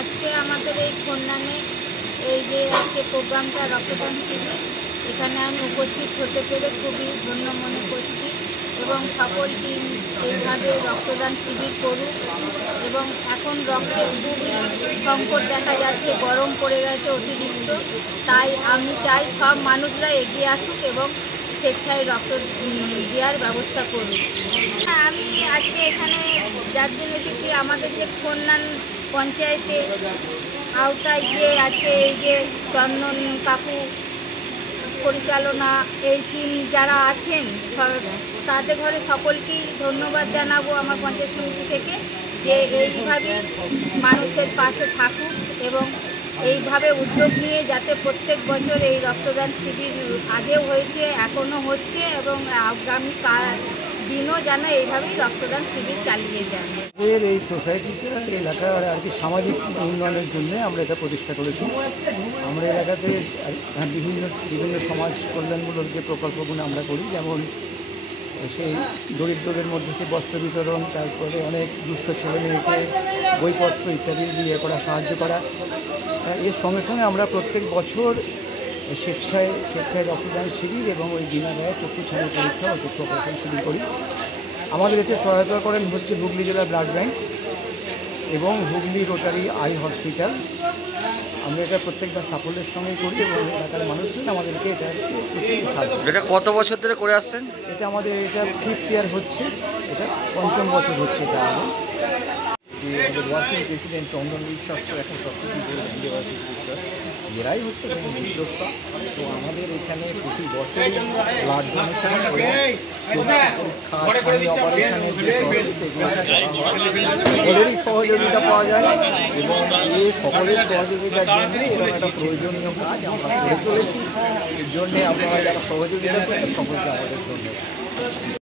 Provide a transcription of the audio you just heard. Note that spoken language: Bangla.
আজকে আমাদের এই খন্নানে এই যে আজকে প্রোগ্রামটা রক্তদান শিবির, এখানে আমি উপস্থিত হতে পেরে খুবই ধন্য মনে করছি এবং সকল টিম এইভাবে রক্তদান শিবির করুক। এবং এখন রক্তের খুবই সংকট দেখা যাচ্ছে, গরম পড়ে গেছে অতিরিক্ত, তাই আমি চাই সব মানুষরা এগিয়ে আসুক এবং স্বেচ্ছায় রক্ত দেওয়ার ব্যবস্থা করুক। আমি আজকে এখানে যার জন্য এসেছি, আমাদের যে খন্নান পঞ্চায়েতে আওতায় যে আজকে এই যে চন্দন কাকু পরিচালনা এই টিম যারা আছেন তাদের ঘরে সকলকেই ধন্যবাদ জানাবো আমার পঞ্চায়েত সমিতি থেকে, যে এইভাবে মানুষের পাশে থাকুক এবং এইভাবে উদ্যোগ নিয়ে যাতে প্রত্যেক বছর এই রক্তদান শিবির আগেও হয়েছে, এখনও হচ্ছে এবং আগামী দিনও যেন এইভাবেই রক্তদান শিবির চালিয়ে যায়। এই সোসাইটিটা এলাকার আর কি সামাজিক উন্নয়নের জন্য আমরা এটা প্রতিষ্ঠা করেছি। আমরা এলাকাতে বিভিন্ন সমাজ কল্যাণমূলক যে প্রকল্পগুলো আমরা করি, যেমন সেই দরিদ্রদের মধ্যে সে বস্ত্র বিতরণ, তারপরে অনেক দুস্থ ছেলেমেয়েকে বইপত্র ইত্যাদি দিয়ে সাহায্য করা। এর সঙ্গে সঙ্গে আমরা প্রত্যেক বছর স্বেচ্ছায় রক্তদান শিবির এবং ওই বিনা ব্যয়ে চক্ষু ছাড়াই পরীক্ষা ও চক্ষু অপারেশন শিবির করি। আমাদের এতে সহায়তা করেন হচ্ছে হুগলি জেলা ব্লাড ব্যাংক এবং হুগলি রোটারি আই হসপিটাল। আমরা এটা প্রত্যেকটা সাফল্যের সঙ্গেই করি এবং এলাকার মানুষজন আমাদেরকে প্রচুর সাহায্য। এটা কত বছর ধরে করে আসছেন? এটা আমাদের 5th ইয়ার হচ্ছে, এটা 5ম বছর হচ্ছে। এটা আমাদের ওয়ার্কিং প্রেসিডেন্ট চন্দন বিশ্বাস তো এখন সবকিছু বিশ্বাস এরাই হচ্ছে উদ্যোক্তা। তো আমাদের এখানে প্রতি বছর ব্লাড ডোনেশন অপারেশনের যে সকলেরই সহযোগিতা পাওয়া যায় এবং এই সকলের সহযোগিতার জন্য এরকম একটা প্রয়োজনীয় কাজ আমরা করে চলেছি। এর জন্যে আপনারা যারা সহযোগিতা করেন সকলকে আমাদের ধন্যবাদ।